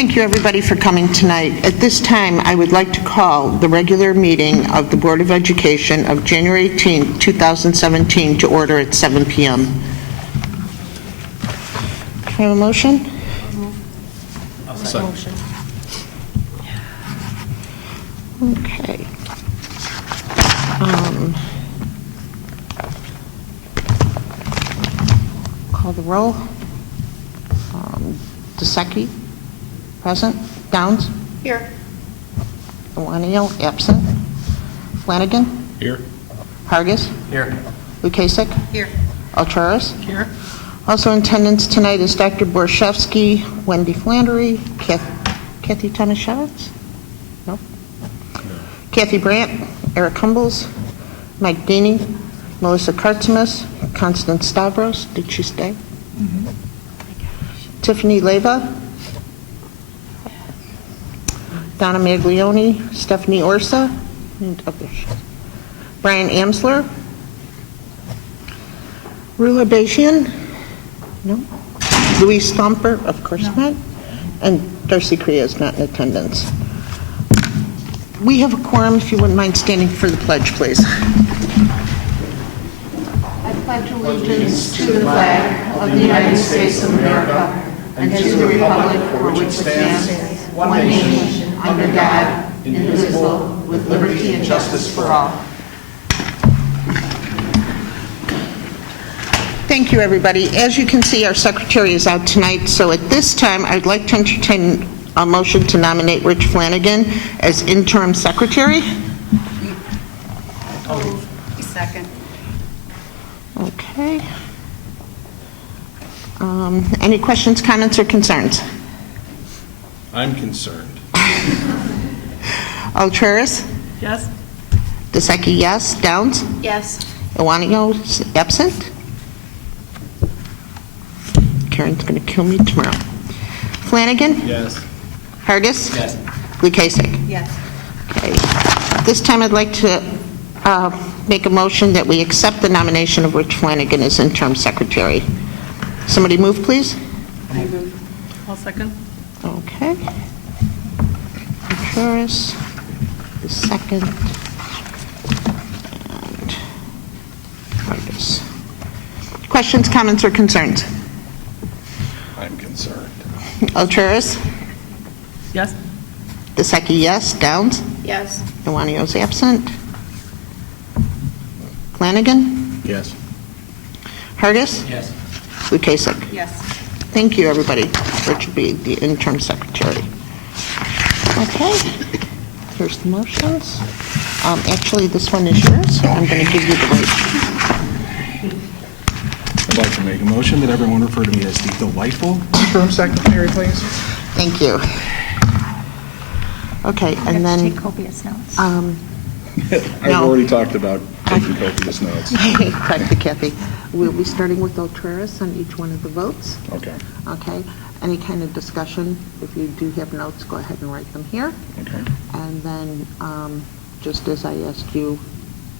Thank you, everybody, for coming tonight. At this time, I would like to call the regular meeting of the Board of Education of January 18, 2017 to order at 7 p.m. Can I have a motion? Motion. Okay. Call the roll. DeSecchi, present. Downs? Here. Iwanio, absent. Flanagan? Here. Hargis? Here. Lukasik? Here. Alturas? Here. Also in attendance tonight is Dr. Borshevsky, Wendy Flannery, Kathy Tomaszewicz? No? Kathy Brandt, Eric Humbles, Mike Daney, Melissa Kartzimus, Constance Stavros. Did she stay? Mm-hmm. Tiffany Leva, Donna Maglione, Stephanie Orsa, and others. Brian Amsler, Rula Bajian, no. Louise Stomper, of course not. And Darcy Crea is not in attendance. We have a quorum. If you wouldn't mind standing for the pledge, please. I pledge allegiance to the flag of the United States of America and to the republic for which it stands, one nation, under God, indivisible, with liberty and justice for all. Thank you, everybody. As you can see, our secretary is out tonight, so at this time, I'd like to entertain a motion to nominate Rich Flanagan as interim secretary. Second. Okay. Any questions, comments, or concerns? I'm concerned. Alturas? Yes. DeSecchi, yes. Downs? Yes. Iwanio, absent. Karen's going to kill me tomorrow. Flanagan? Yes. Hargis? Yes. Lukasik? Yes. Okay. This time I'd like to make a motion that we accept the nomination of Rich Flanagan as interim secretary. Somebody move, please. I move. I'll second. Okay. Alturas, the second, and Hargis. Questions, comments, or concerns? I'm concerned. Alturas? Yes. DeSecchi, yes. Downs? Yes. Iwanio's absent. Flanagan? Yes. Hargis? Yes. Lukasik? Yes. Thank you, everybody. Rich will be the interim secretary. Okay. Here's the motions. Actually, this one is yours. I'm going to give you the right. I'd like to make a motion that everyone refer to me as the delightful interim secretary, please. Thank you. Okay, and then... Take copious notes. I've No. already talked about taking copious notes. Back to Kathy. We'll be starting with Alturas on each one of the votes. Okay. Okay. Any kind of discussion, if you do have notes, go ahead and write them here. Okay. And then, just as I asked you,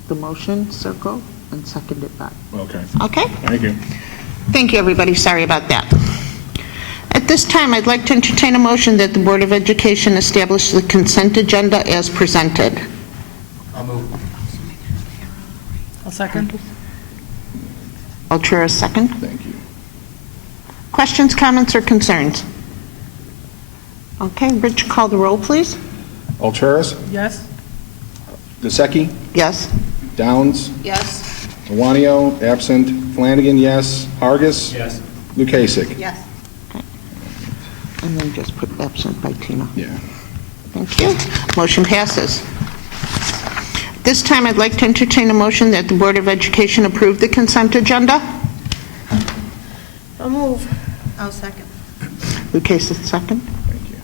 the motion, circle, and second it back. Okay. Okay? Thank you. Thank you, everybody. Sorry about that. At this time, I'd like to entertain a motion that the Board of Education establish the consent agenda as presented. I'll move. I'll second. Alturas, second. Thank you. Questions, comments, or concerns? Okay, Rich, call the roll, please. Alturas? Yes. DeSecchi? Yes. Downs? Yes. Iwanio, absent. Flanagan, yes. Hargis? Yes. Lukasik? Yes. And then just put absent by Tina. Yeah. Thank you. Motion passes. This time, I'd like to entertain a motion that the Board of Education approve the consent agenda. I'll move. I'll second. Lucas is second. Thank you.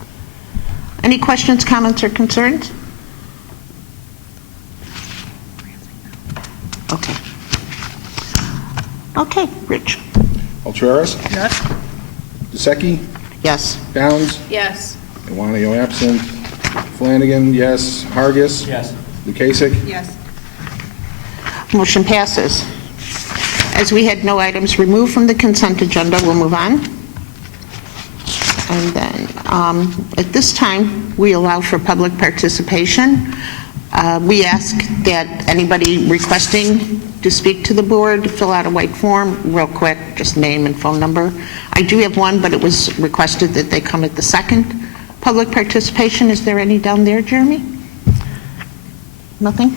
Any questions, comments, or concerns? Okay. Okay, Rich. Alturas? Yes. DeSecchi? Yes. Downs? Yes. Iwanio, absent. Flanagan, yes. Hargis? Yes. Lukasik? Yes. Motion passes. As we had no items removed from the consent agenda, we'll move on. And then At this time, we allow for public participation. We ask that anybody requesting to speak to the board fill out a white form real quick, just name and phone number. I do have one, but it was requested that they come at the second public participation. Is there any down there, Jeremy? Nothing?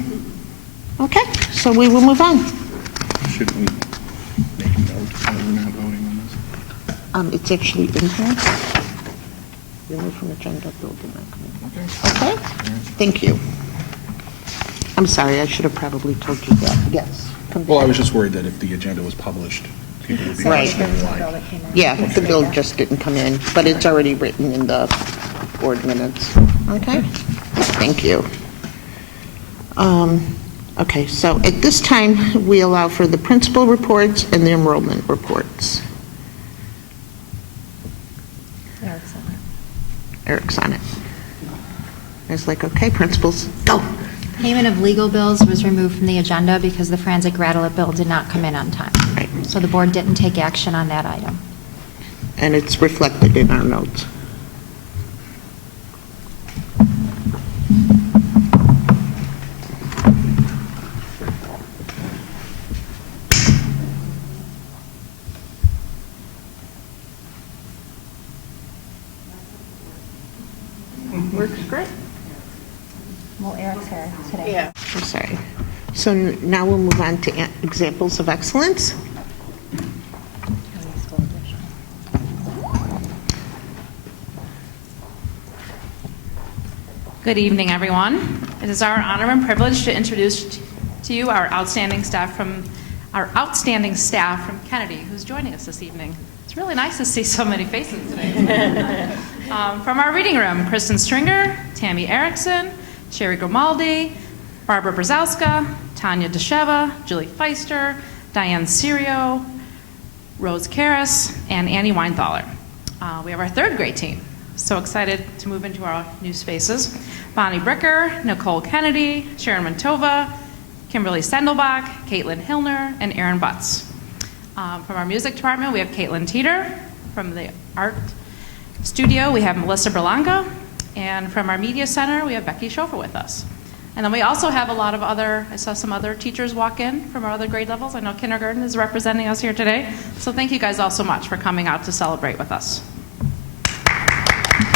Okay, so we will move on. Should we make a note that we're not voting on this? It's actually in here. Remove from agenda, Bill did not come in. Okay. Okay, thank you. I'm sorry, I should have probably told you that. Yes. Well, I was just worried that if the agenda was published, people would be Right. questioning why. Yeah, the bill just didn't come in, but it's already written in the board minutes. Okay, thank you. Okay, so at this time, we allow for the principal reports and the enrollment reports. Eric's on it. I was like, okay, principals, go. Payment of legal bills was removed from the agenda because the forensic Rattler bill did not come in on time. Right. So the board didn't take action on that item. And it's reflected in our notes. Works great. Well, Eric's here today. Yeah. I'm sorry. So now we'll move on to examples of excellence. Good evening, everyone. It is our honor and privilege to introduce to you our outstanding staff from Kennedy, who's joining us this evening. It's really nice to see so many faces today. From our reading room, Kristen Stringer, Tammy Erickson, Sherry Grimaldi, Barbara Brzezowska, Tanya Desheva, Julie Feister, Diane Serio, Rose Karras, and Annie Weinthaler. We have our third grade team. So excited to move into our new spaces. Bonnie Bricker, Nicole Kennedy, Sharon Mantova, Kimberly Sendelbach, Caitlin Hillner, and Erin Butts. From our music department, we have Caitlin Teeter. From the art studio, we have Melissa Berlanga. And from our media center, we have Becky Schofer with us. And then we also have a lot of I saw some other teachers walk in from our other grade levels. I know kindergarten is representing us here today. So thank you guys all so much for coming out to celebrate with us.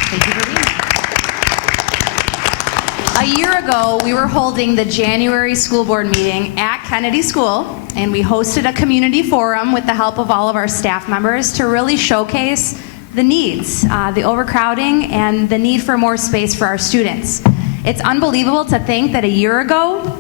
Thank you for being here. A year ago, we were holding the January school board meeting at Kennedy School, and we hosted a community forum with the help of all of our staff members to really showcase the needs, the overcrowding, and the need for more space for our students. It's unbelievable to think that a year ago,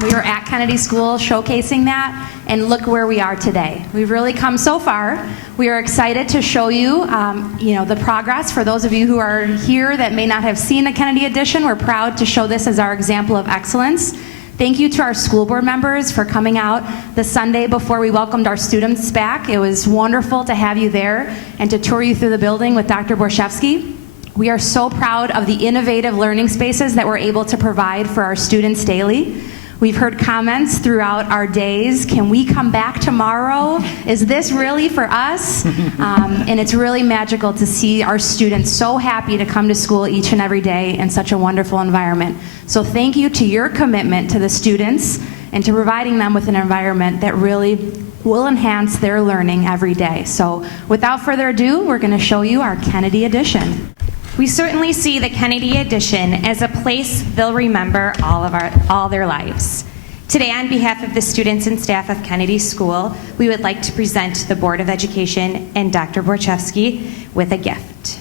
we were at Kennedy School showcasing that, and look where we are today. We've really come so far. We are excited to show you, the progress. For those of you who are here that may not have seen the Kennedy edition, we're proud to show this as our example of excellence. Thank you to our school board members for coming out the Sunday before we welcomed our students back. It was wonderful to have you there and to tour you through the building with Dr. Borshevsky. We are so proud of the innovative learning spaces that we're able to provide for our students daily. We've heard comments throughout our days. Can we come back tomorrow? Is this really for us? And it's really magical to see our students so happy to come to school each and every day in such a wonderful environment. So thank you to your commitment to the students and to providing them with an environment that really will enhance their learning every day. So without further ado, we're going to show you our Kennedy edition. We certainly see the Kennedy edition as a place they'll remember all their lives. Today, on behalf of the students and staff of Kennedy School, we would like to present the Board of Education and Dr. Borchevsky with a gift.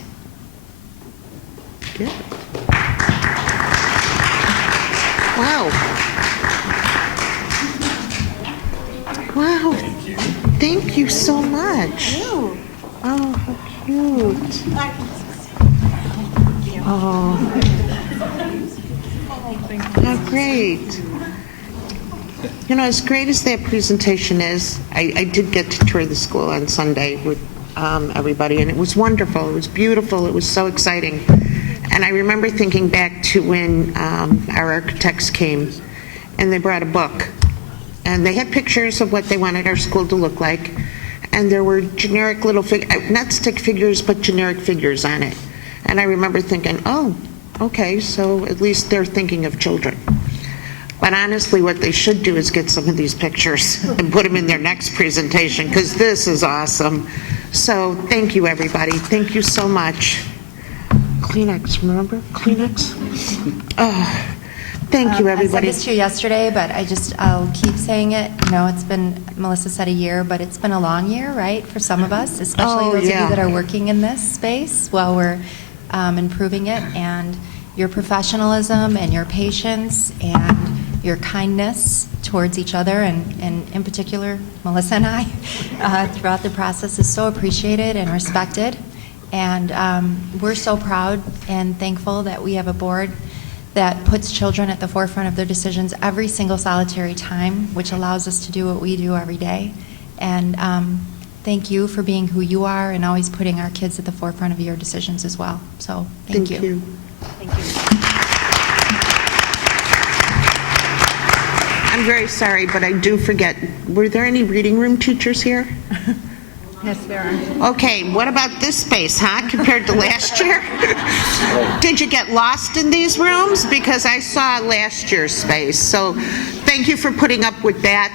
Wow. Wow. Thank you so much. Oh, how cute. Oh, how great. You know, as great as that presentation is, I did get to tour the school on Sunday with everybody, and it was wonderful. It was beautiful. It was so exciting. And I remember thinking back to when our architects came, and they brought a book. And they had pictures of what they wanted our school to look like. And there were generic little, not stick figures, but generic figures on it. And I remember thinking, oh, okay, so at least they're thinking of children. But honestly, what they should do is get some of these pictures and put them in their next presentation, because this is awesome. So thank you, everybody. Thank you so much. Kleenex, remember? Kleenex? Oh, thank you, I said everybody. this to you yesterday, but I'll keep saying it. You know, it's been, Melissa said a year, but it's been a long year, right, for some of us, especially Oh, those of yeah. you that are working in this space while we're improving it. And your professionalism and your patience and your kindness towards each other, and in particular, Melissa and I, throughout the process is so appreciated and respected. And we're so proud and thankful that we have a board that puts children at the forefront of their decisions every single solitary time, which allows us to do what we do every day. And thank you for being who you are and always putting our kids at the forefront of your decisions as well. So thank you. Thank you. I'm very sorry, but I do forget, were there any reading room teachers here? Yes, there are. Okay, what about this space, huh, compared to last year? Did you get lost in these rooms? Because I saw last year's space. So thank you for putting up with that.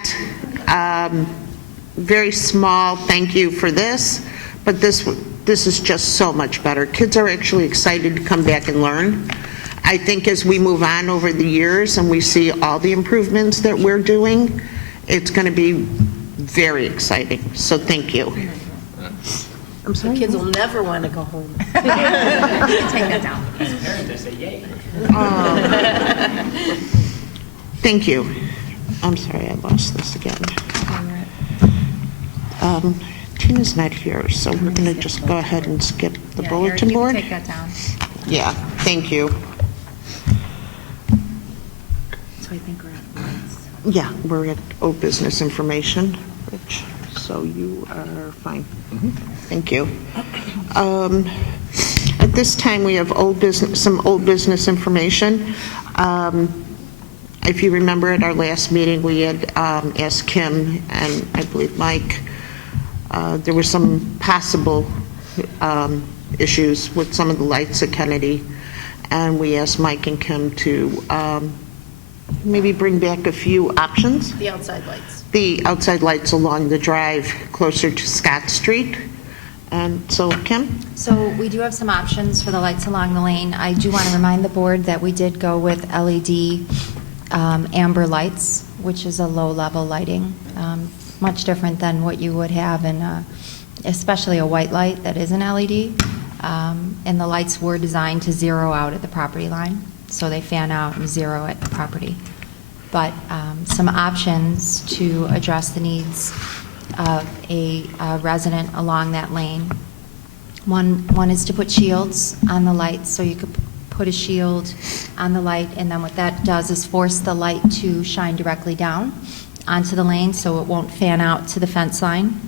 Very small thank you for this, but this is just so much better. Kids are actually excited to come back and learn. I think as we move on over the years and we see all the improvements that we're doing, it's going to be very exciting. So thank you. I'm sorry? Kids will never want to go home. Take that down. Thank you. I'm sorry, I lost this again. Tina's not here, so we're going to just go ahead and skip the bulletin board. Take that down. Yeah, thank you. So I think we're at once. Yeah, we're at old business information, Rich, so you are fine. Thank you. At this time, we have some old business information. If you remember at our last meeting, we had asked Kim and I believe Mike, there were some possible issues with some of the lights at Kennedy, and we asked Mike and Kim to maybe bring back a few options. The outside lights. The outside lights along the drive closer to Scott Street. And so, Kim? So we do have some options for the lights along the lane. I do want to remind the board that we did go with LED amber lights, which is a low-level lighting, much different than what you would have in especially a white light that is an LED. And the lights were designed to zero out at the property line, so they fan out and zero at the property. But some options to address the needs of a resident along that lane. One is to put shields on the lights, so you could put a shield on the light, and then what that does is force the light to shine directly down onto the lane, so it won't fan out to the fence line.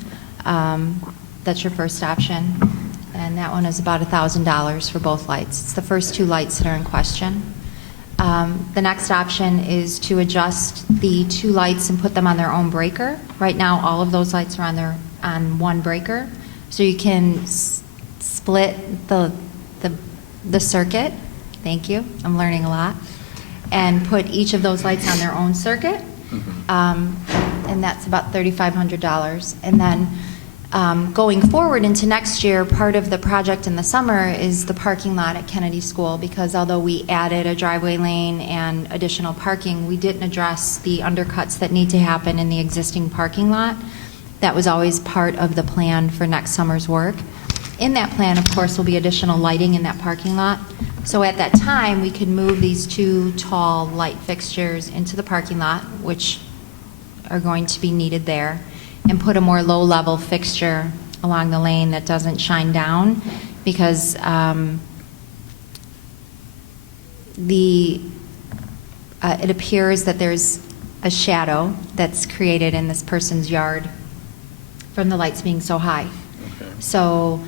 That's your first option, and that one is about $1,000 for both lights. It's the first two lights that are in question. The next option is to adjust the two lights and put them on their own breaker. Right now, all of those lights are on one breaker, so you can split the circuit. Thank you. I'm learning a lot. And put each of those lights on their own circuit, and that's about $3,500. And then going forward into next year, part of the project in the summer is the parking lot at Kennedy School, because although we added a driveway lane and additional parking, we didn't address the undercuts that need to happen in the existing parking lot. That was always part of the plan for next summer's work. In that plan, of course, will be additional lighting in that parking lot. So at that time, we could move these two tall light fixtures into the parking lot, which are going to be needed there, and put a more low-level fixture along the lane that doesn't shine down, because it appears that there's a shadow that's created in this person's yard from the lights being so high. Okay. So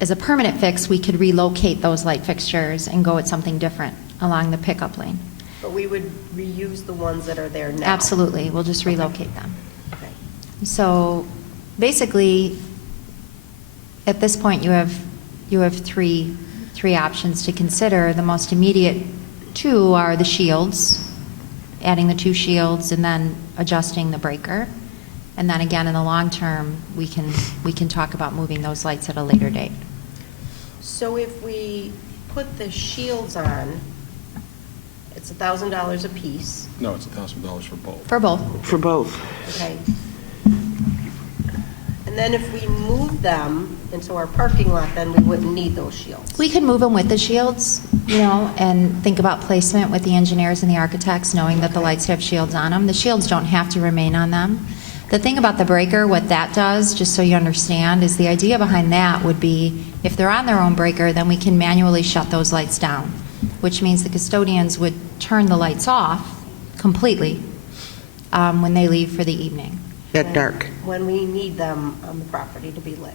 as a permanent fix, we could relocate those light fixtures and go with something different along the pickup lane. But we would reuse the ones that are there now. Absolutely, we'll just relocate them. Okay. So basically, at this point, you have three three options to consider. The most immediate two are the shields, adding the two shields and then adjusting the breaker. And then again, in the long term, we can talk about moving those lights at a later date. So if we put the shields on, it's $1,000 a piece, No, it's $1,000 for both. For both. For both. okay? And then if we move them into our parking lot, then we wouldn't need those shields. We could move them with the shields, you know, and think about placement with the engineers and the architects, knowing that the lights have shields on them. The shields don't have to remain on them. The thing about the breaker, what that does, just so you understand, is the idea behind that would be if they're on their own breaker, then we can manually shut those lights down, which means the custodians would turn the lights off completely when they leave for the evening. At dark. When we need them on the property to be lit.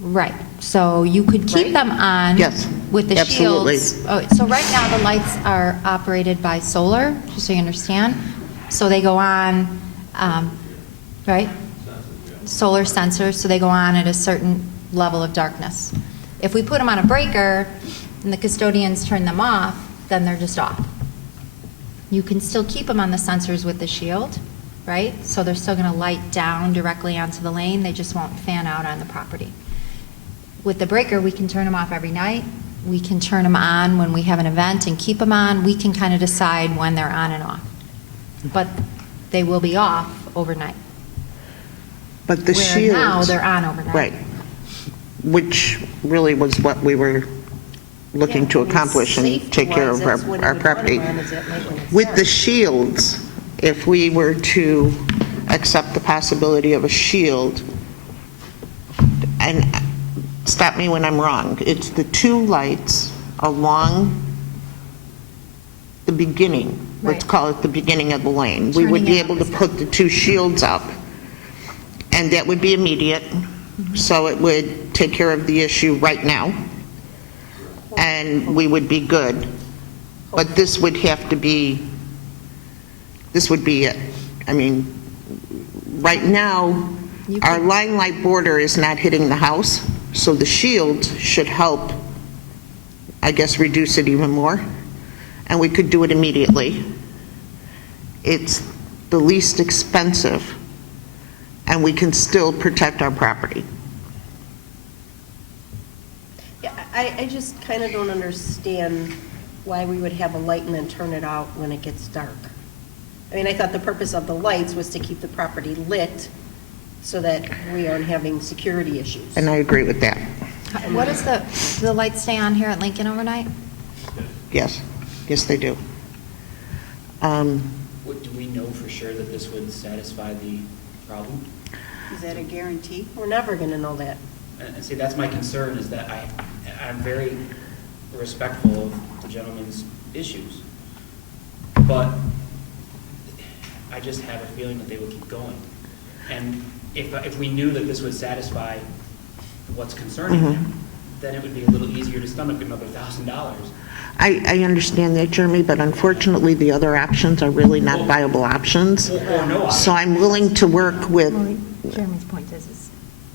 Right, so you could keep Right? them on. Yes, With the absolutely. shields. Oh, so right now, the lights are operated by solar, just so you understand. So they go on, right? Solar sensors, so they go on at a certain level of darkness. If we put them on a breaker and the custodians turn them off, then they're just off. You can still keep them on the sensors with the shield, right? So they're still going to light down directly onto the lane, they just won't fan out on the property. With the breaker, we can turn them off every night. We can turn them on when we have an event and keep them on. We can kind of decide when they're on and off. But they will be off overnight. But the Where shields. now, they're on overnight. Right. Which really was what we were looking to Yeah, I mean, accomplish and take care of safety-wise, that's when you our would run property. them on, is at night when it's With the dark. shields, if we were to accept the possibility of a shield, and stop me when I'm wrong, it's the two lights along the beginning, let's Right. call it the beginning of the lane. We would Turning be it able to opposite. put the two shields up, and that would be immediate, so it would take care of the issue right now, and we would be good. But this would have to be, this would be it. I mean, right now, You our could- line light border is not hitting the house, so the shield should help, I guess, reduce it even more, and we could do it immediately. It's the least expensive, and we can still protect our property. Yeah, I just kind of don't understand why we would have a light and then turn it out when it gets dark. I mean, I thought the purpose of the lights was to keep the property lit so that we aren't having security issues. And I agree with that. What is the lights stay on here at Lincoln overnight? Yes, yes, they do. Do we know for sure that this would satisfy the problem? Is that a guarantee? We're never going to know that. And see, that's my concern, is that I'm very respectful of the gentleman's issues. But I just have a feeling that they will keep going. And if we knew that this would satisfy what's concerning him, then it would be a little easier to stomach another $1,000. I understand that, Jeremy, but unfortunately, the other options are really not viable options. Or no option. So I'm willing to work with, Jeremy's point is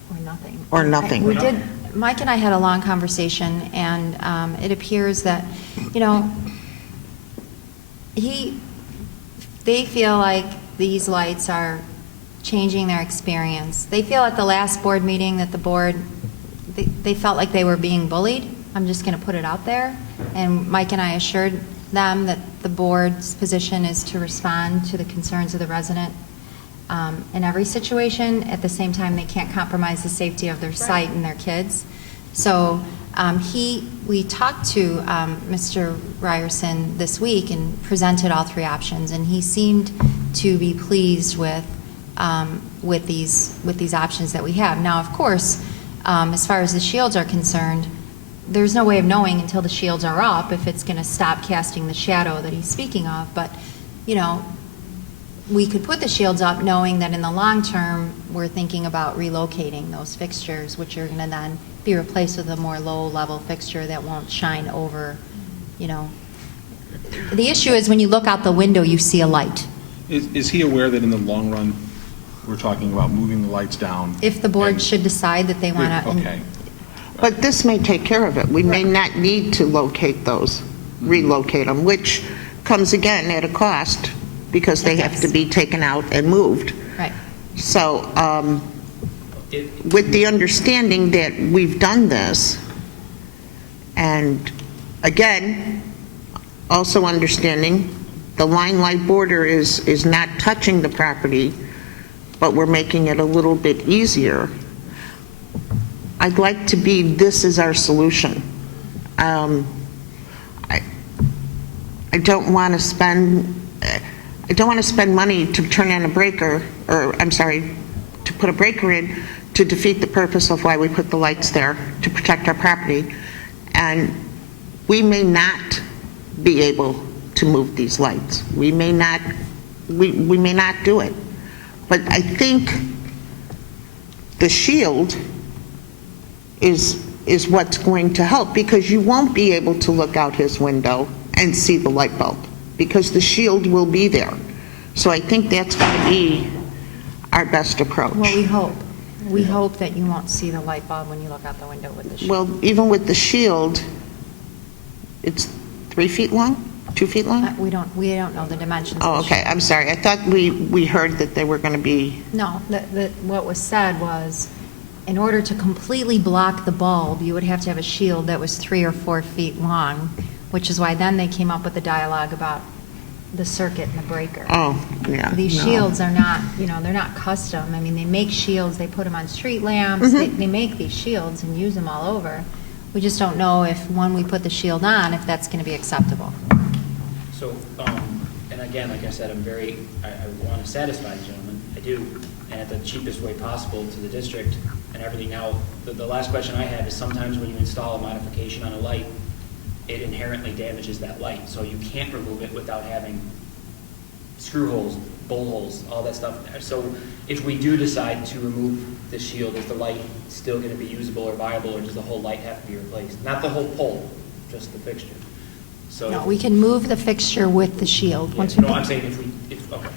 or nothing. Or nothing. We did, Mike and I had a long conversation, and it appears that, you know, they feel like these lights are changing their experience. They feel at the last board meeting that the board, they felt like they were being bullied. I'm just going to put it out there. And Mike and I assured them that the board's position is to respond to the concerns of the resident in every situation. At the same time, they can't compromise the safety of their site and their kids. So we talked to Mr. Ryerson this week and presented all three options, and he seemed to be pleased with these options that we have. Now, of course, as far as the shields are concerned, there's no way of knowing until the shields are up if it's going to stop casting the shadow that he's speaking of. But, you know, we could put the shields up knowing that in the long term, we're thinking about relocating those fixtures, which are going to then be replaced with a more low-level fixture that won't shine over, you know. The issue is when you look out the window, you see a light. Is he aware that in the long run, we're talking about moving the lights down? If the board and- should decide that they want to. Okay. But this may take care of it. We may not need to locate those, relocate them, which comes again at a cost because they have to be taken out and moved. Right. So with the understanding that we've done this, and again, also understanding the line light border is not touching the property, but we're making it a little bit easier. I'd like to be, this is our solution. I don't want to spend, money to turn on a breaker, or I'm sorry, to put a breaker in to defeat the purpose of why we put the lights there, to protect our property. And we may not be able to move these lights. We may not do it. But I think the shield is what's going to help, because you won't be able to look out his window and see the light bulb because the shield will be there. So I think that's going to be our best approach. Well, we hope. We hope that you won't see the light bulb when you look out the window with the shield. Well, even with the shield, it's 3 feet long, 2 feet long? We don't know the dimensions. Oh, of the okay, shield. I'm sorry. I thought we heard that they were going to be, No, what was said was, in order to completely block the bulb, you would have to have a shield that was 3 or 4 feet long, which is why then they came up with the dialogue about the circuit and the breaker. oh, yeah. These no. shields are not, they're not custom. I mean, they make shields, they put them on street lamps, Mm-hmm. they make these shields and use them all over. We just don't know if, when we put the shield on, if that's going to be acceptable. So, and again, like I said, I want to satisfy the gentleman, I do, and at the cheapest way possible to the district and everything. Now, the last question I have is sometimes when you install a modification on a light, it inherently damages that light, so you can't remove it without having screw holes, bolt holes, all that stuff. So if we do decide to remove the shield, is the light still going to be usable or viable, or does the whole light have to be replaced? Not the whole pole, just the fixture. So No, we can move the fixture with the shield. Once we no, put- I'm saying okay,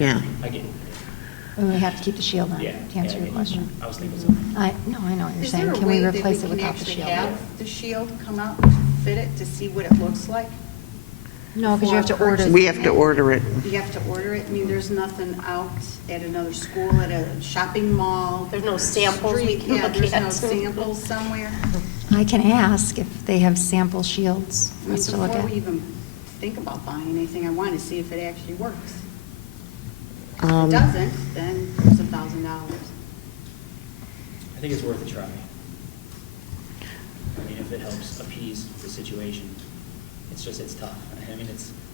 Yeah. I get it. we have to keep the shield on, Yeah. to answer yeah, your question. I was thinking something. I know what you're saying. Can we replace it without the Is shield? there a way that we can actually have the shield come out and fit it to see what it looks like? No, because you have to before order. We have to order it. You have to order it? I mean, there's nothing out at another school, at a shopping mall? There's no samples we street, can yeah, look there's at. no samples somewhere? I can ask if they have sample shields I for mean, us to look before at. we even think about buying anything, I want to see if it actually works. If it Um, doesn't, then it's $1,000. I think it's worth a try. I mean, if it helps appease the situation. It's tough. I mean,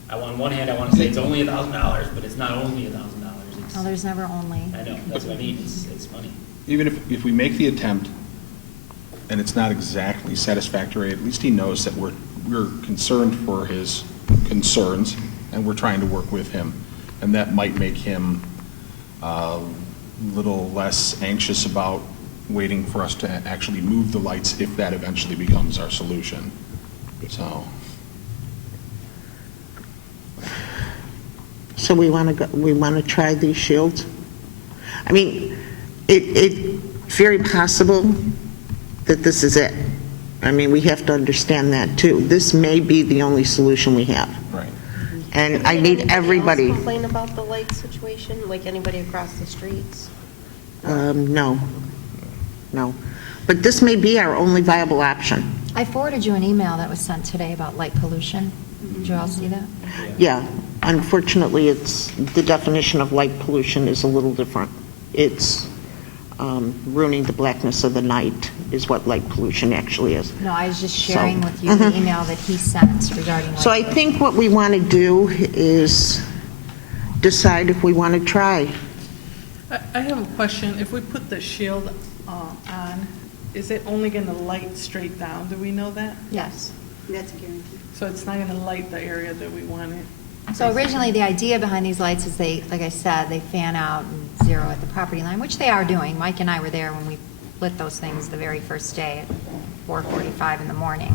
on one hand, I want to say it's only $1,000, but it's not only $1,000. Oh, there's never only. I know, that's what I mean, it's money. Even if we make the attempt and it's not exactly satisfactory, at least he knows that we're concerned for his concerns and we're trying to work with him. And that might make him a little less anxious about waiting for us to actually move the lights if that eventually becomes our solution. So we want to try these shields? I mean, it's very possible that this is it. I mean, we have to understand that too. This may be the only solution we have. Right. And I need Anybody everybody, else complain about the light situation, like anybody across the streets? no. But this may be our only viable option. I forwarded you an email that was sent today about light pollution. Did you all see that? Yeah, unfortunately, the definition of light pollution is a little different. It's ruining the blackness of the night is what light pollution actually is. No, I was just So- sharing with you the email that he sent regarding light So I think what we want to do is decide if we want to try. I have a question. If we put the shield on, is it only going to light straight down? Do we know that? Yes. That's a guarantee. So it's not going to light the area that we want it? So originally, the idea behind these lights is they, like I said, they fan out and zero at the property line, which they are doing. Mike and I were there when we lit those things the very first day at 4:45 in the morning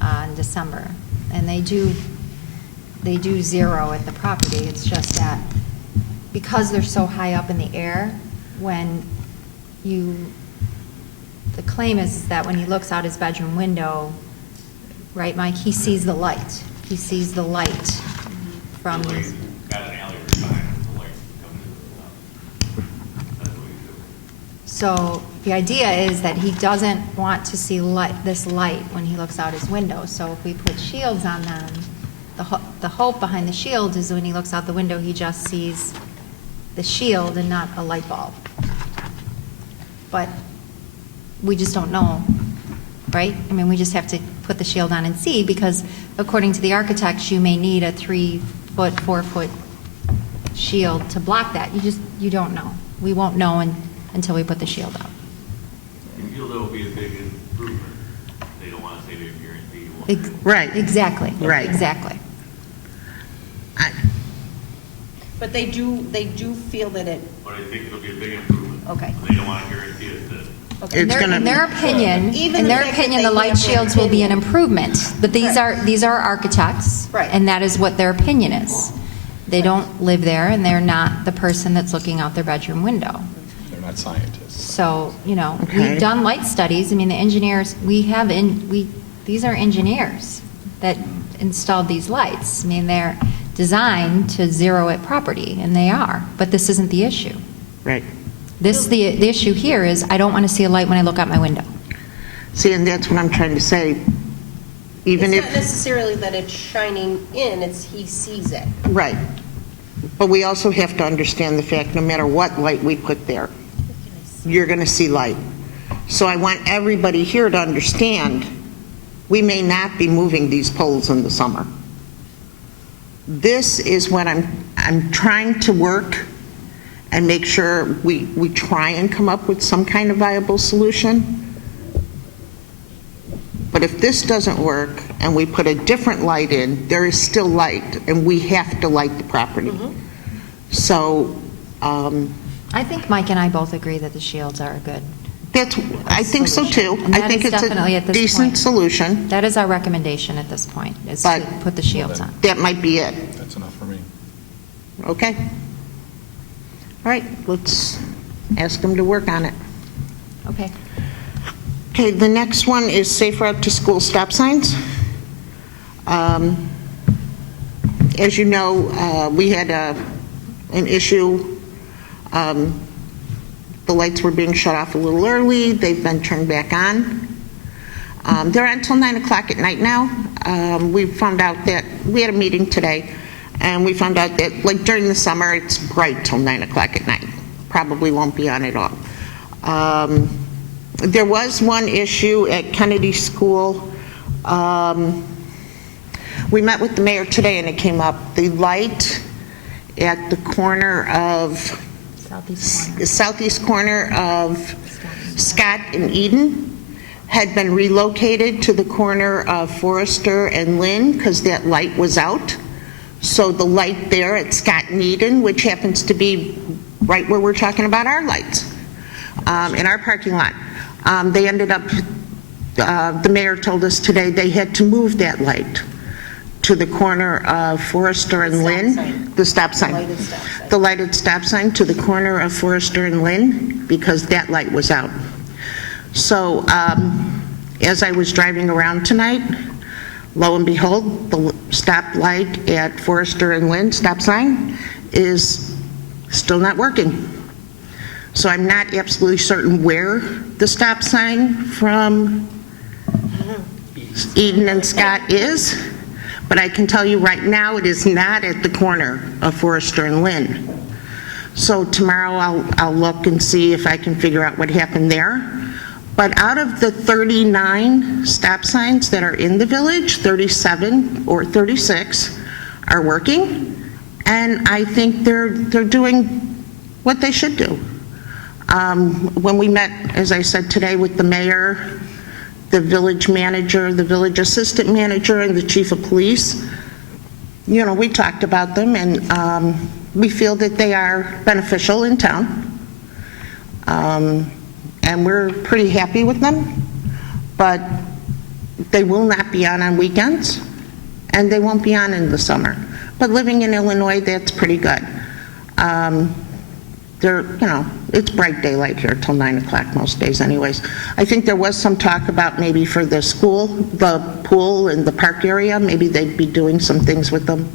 in December. And they do zero at the property. It's just that because they're so high up in the air, when you the claim is that when he looks out his bedroom window, right, Mike, he sees the light. He sees the light from his. Got an alley behind the lights coming into the house. That's what you do. So the idea is that he doesn't want to see this light when he looks out his window. So if we put shields on them, the hope behind the shield is when he looks out the window, he just sees the shield and not a light bulb. But we just don't know, right? I mean, we just have to put the shield on and see, because according to the architects, you may need a 3-foot, 4-foot shield to block that. You don't know. We won't know until we put the shield up. You feel that will be a big improvement. They don't want to say they guarantee you won't. Right. Exactly. Right. Exactly. But they do feel that it, But I think it'll be a big improvement. Okay. They don't want to guarantee it that. okay. It's In their opinion, Even in the their fact that opinion, they the light have their shields will be an opinion. improvement. But these are architects. Right. And that is what their opinion is. They don't live there, and they're not the person that's looking out their bedroom window. They're not scientists. So, Okay. we've done light studies. I mean, the engineers, these are engineers that installed these lights. I mean, they're designed to zero at property, and they are. But this isn't the issue. Right. The issue here is I don't want to see a light when I look out my window. See, and that's what I'm trying to say. Even It's not if, necessarily that it's shining in, it's he sees it. right. But we also have to understand the fact, no matter what light we put there, you're going to see light. So I want everybody here to understand, we may not be moving these poles in the summer. This is what I'm trying to work and make sure we try and come up with some kind of viable solution. But if this doesn't work and we put a different light in, there is still light, and we have to light the property. So, I think Mike and I both agree that the shields are a good. I think so too. And I that think is it's definitely a at this decent point. solution. That is our recommendation at this point, is to But- put the shields on. That might be it. That's enough for me. Okay. All right, let's ask them to work on it. Okay. Okay, the next one is safe route to school stop signs. As you know, we had an issue. The lights were being shut off a little early. They've been turned back on. They're on until 9 o'clock at night now. We found out that, we had a meeting today, and we found out that, like, during the summer, it's bright till 9 o'clock at night. Probably won't be on at all. There was one issue at Kennedy School. We met with the mayor today, and it came up. The light at the corner of, southeast corner of Scott and Eden had been relocated to the corner of Forrester and Lynn because that light was out. So the light there at Scott and Eden, which happens to be right where we're talking about our lights, in our parking lot, they ended up, the mayor told us today they had to move that light to the corner of Forrester and Lynn. The stop sign. Lighted stop sign. The lighted stop sign to the corner of Forrester and Lynn, because that light was out. So as I was driving around tonight, lo and behold, the stop light at Forrester and Lynn, stop sign, is still not working. So I'm not absolutely certain where the stop sign from Eden and Scott is, but I can tell you right now, it is not at the corner of Forrester and Lynn. So tomorrow I'll look and see if I can figure out what happened there. But out of the 39 stop signs that are in the village, 37 or 36 are working, and I think they're doing what they should do. When we met, as I said today, with the mayor, the village manager, the village assistant manager, and the chief of police, we talked about them, and we feel that they are beneficial in town. And we're pretty happy with them, but they will not be on weekends, and they won't be on in the summer. But living in Illinois, that's pretty good. they're, it's bright daylight here till 9 o'clock most days anyways. I think there was some talk about maybe for the school, the pool and the park area, maybe they'd be doing some things with them.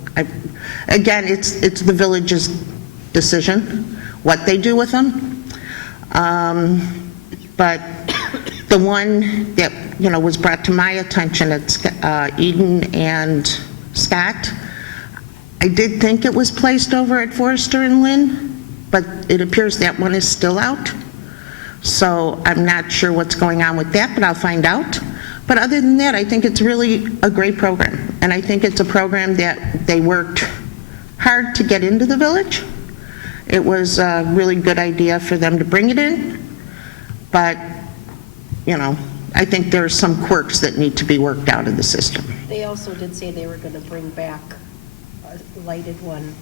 Again, it's the village's decision what they do with them. But the one that, was brought to my attention at Eden and Scott, I did think it was placed over at Forrester and Lynn, but it appears that one is still out. So I'm not sure what's going on with that, but I'll find out. But other than that, I think it's really a great program. And I think it's a program that they worked hard to get into the village. It was a really good idea for them to bring it in. But, I think there's some quirks that need to be worked out of the system. They also did say they were going to bring back a lighted one.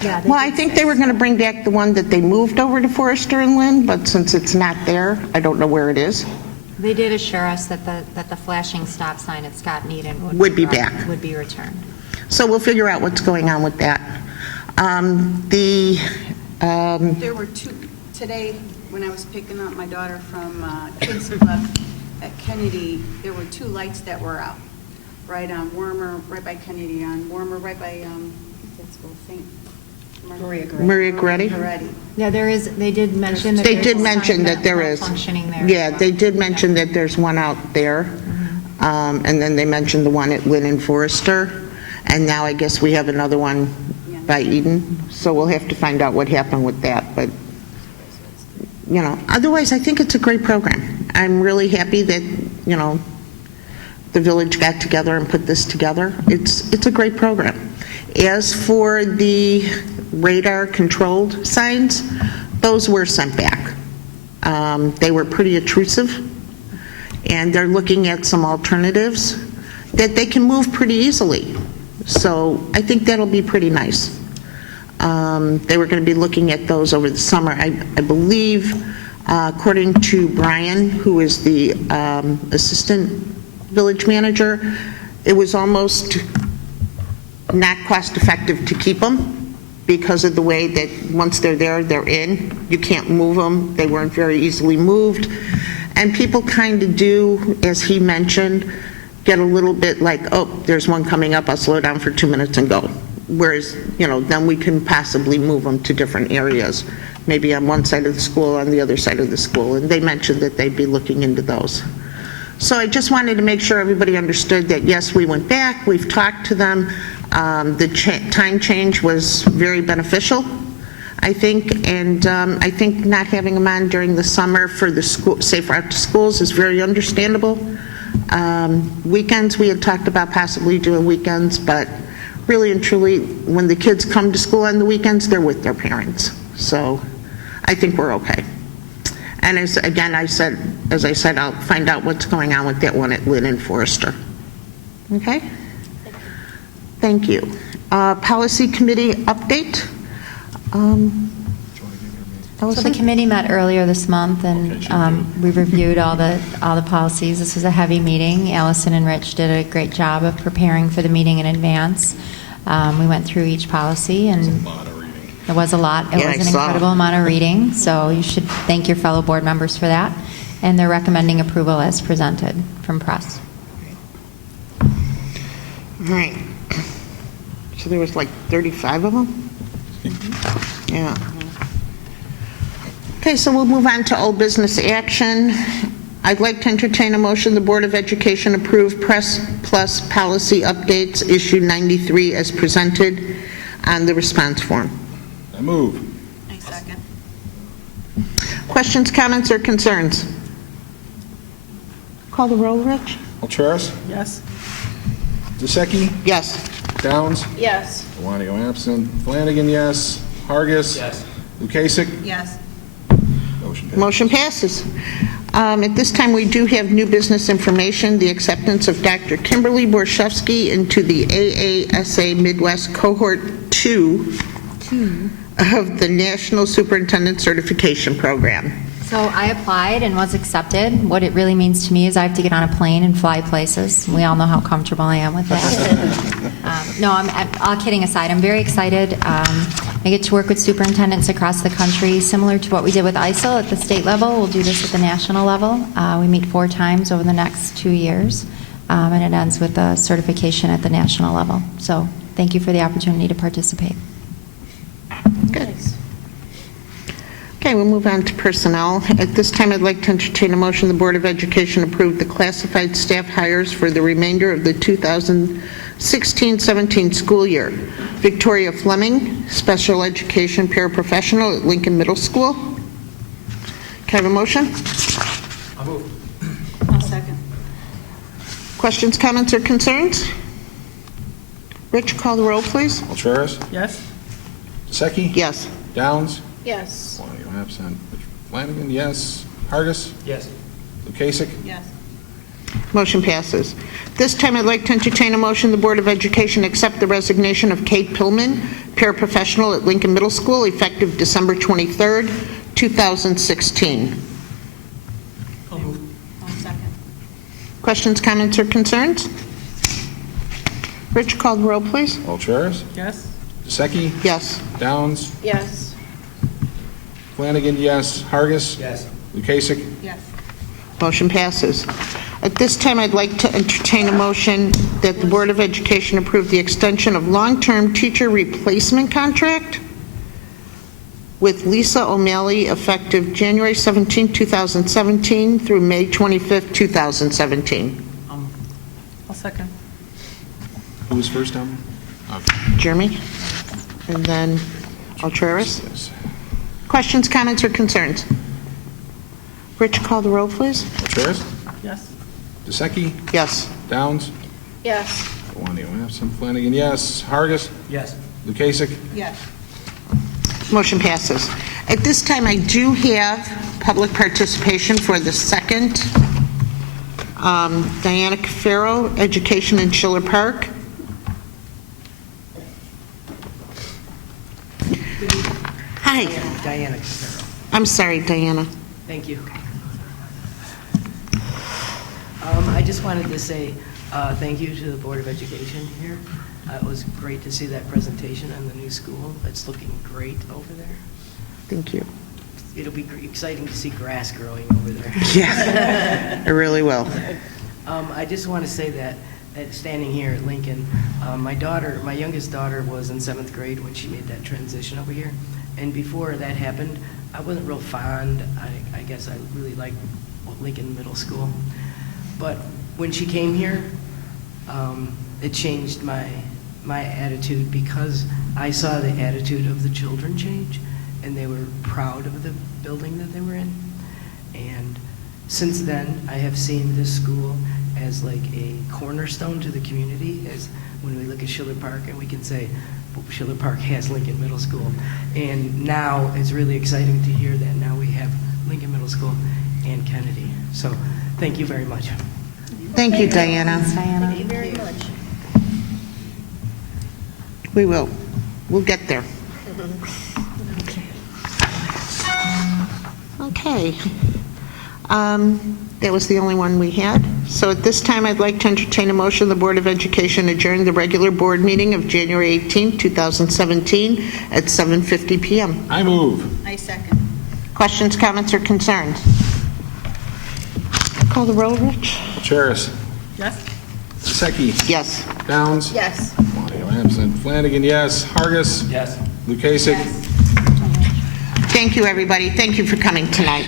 Yeah, Well, I think they were going to bring back the one that they moved over to Forrester and Lynn, but since it's not there, I don't know where it is. They did assure us that the flashing stop sign at Scott and Eden Would be back. Would be returned. So we'll figure out what's going on with that. There were two, today, when I was picking up my daughter from Kids Club at Kennedy, there were 2 lights that were out, right on Warmer, right by Kennedy, on Warmer, right by, what's that school, St. Maria Goretti? Goretti. Yeah, there is, they did mention that They there's did a mention sign that there is. functioning there. Yeah, as well. they did mention that there's one out there. And then they mentioned the one at Lynn and Forrester. And now I guess we have another one by Eden. So we'll have to find out what happened with that. But, otherwise I think it's a great program. I'm really happy that, the village got together and put this together. It's a great program. As for the radar controlled signs, those were sent back. They were pretty intrusive, and they're looking at some alternatives that they can move pretty easily. So I think that'll be pretty nice. They were going to be looking at those over the summer. I believe, according to Brian, who is the assistant village manager, it was almost not cost effective to keep them because of the way that once they're there, they're in. You can't move them. They weren't very easily moved. And people kind of do, as he mentioned, get a little bit like, oh, there's one coming up, I'll slow down for 2 minutes and go. Whereas, then we can possibly move them to different areas, maybe on one side of the school, on the other side of the school. And they mentioned that they'd be looking into those. So I just wanted to make sure everybody understood that, yes, we went back, we've talked to them. The time change was very beneficial, I think, and I think not having them on during the summer for the school, safe route to schools is very understandable. Weekends, we had talked about possibly doing weekends, but really and truly, when the kids come to school on the weekends, they're with their parents. So I think we're okay. And as I said, I'll find out what's going on with that one at Lynn and Forrester. Okay? Thank you. Policy committee update. So the committee met earlier this month, and we reviewed all the policies. This was a heavy meeting. Allison and Rich did a great job of preparing for the meeting in advance. We went through each policy, and it was a lot. It was an incredible amount of reading, so you should thank your fellow board members for that. And they're recommending approval as presented from press. All right. So there was like 35 of them? Yeah. Okay, so we'll move on to old business action. I'd like to entertain a motion the Board of Education approve Press Plus policy updates issue 93 as presented on the response form. I move. I second. Questions, comments, or concerns? Call the roll, Rich? Alturas? Yes. Zusecki? Yes. Downs? Yes. Iwanigo absent. Flanagan, yes. Hargis? Yes. Lukasik? Yes. Motion passed. Motion passes. At this time, we do have new business information, the acceptance of Dr. Kimberly Borshevsky into the AASA Midwest Cohort 2 of the National Superintendent Certification Program. So I applied and was accepted. What it really means to me is I have to get on a plane and fly places. We all know how comfortable I am with that. No, I'm all kidding aside. I'm very excited. I get to work with superintendents across the country, similar to what we did with ISIL at the state level. We'll do this at the national level. We meet 4 times over the next 2 years, and it ends with a certification at the national level. So thank you for the opportunity to participate. Good. Okay, we'll move on to personnel. At this time, I'd like to entertain a motion the Board of Education approve the classified staff hires for the remainder of the 2016-17 school year. Victoria Fleming, special education paraprofessional at Lincoln Middle School. Can I have a motion? I'll move. I'll second. Questions, comments, or concerns? Rich, call the roll, please. Alturas, Yes? Secchi? Yes. Downs? Yes. Flanagan absent. Flanagan, yes. Hargis? Yes. Lukasik? Yes. Motion passes. This time, I'd like to entertain a motion the Board of Education accept the resignation of Kate Pillman, paraprofessional at Lincoln Middle School, effective December 23rd, 2016. I'll move. I'll second. Questions, comments, or concerns? Rich, call the roll, please. Alturas, Yes? Secchi? Yes. Downs? Yes. Flanagan, yes. Hargis? Yes. Lukasik? Yes. Motion passes. At this time, I'd like to entertain a motion that the Board of Education approve the extension of long-term teacher replacement contract with Lisa O'Malley effective January 17, 2017 through May 25, 2017. I'll second. Who was first on? Jeremy? And then Alturas? Yes. Questions, comments, or concerns? Rich, call the roll, please. Alturas, Yes? Secchi? Yes. Downs? Yes. Flanagan absent. Flanagan, yes. Hargis? Yes. Lukasik? Yes. Motion passes. At this time, I do have public participation for the second. Diana Cafaro, Education in Schiller Park. Hi. Diana Cafaro. I'm sorry, Diana. Thank you. I just wanted to say thank you to the Board of Education here. It was great to see that presentation on the new school. It's looking great over there. Thank you. It'll be exciting to see grass growing over there. Yeah, I really will. I just want to say that standing here at Lincoln, my youngest daughter was in 7th grade when she made that transition over here. And before that happened, I wasn't real fond. I guess I really liked Lincoln Middle School. But when she came here, it changed my attitude because I saw the attitude of the children change, and they were proud of the building that they were in. And since then, I have seen this school as like a cornerstone to the community, as when we look at Schiller Park and we can say, Schiller Park has Lincoln Middle School. And now it's really exciting to hear that now we have Lincoln Middle School and Kennedy. So thank you very much. Thank you, Diana. Thank you very much. We will. We'll get there. Okay. That was the only one we had. So at this time, I'd like to entertain a motion the Board of Education adjourn the regular board meeting of January 18, 2017 at 7:50 p.m. I move. I second. Questions, comments, or concerns? Call the roll, Rich. Alturas, Yes? Secchi? Yes. Downs? Yes. Flanagan absent. Flanagan, yes. Hargis? Yes. Lukasik? Thank you, everybody. Thank you for coming tonight.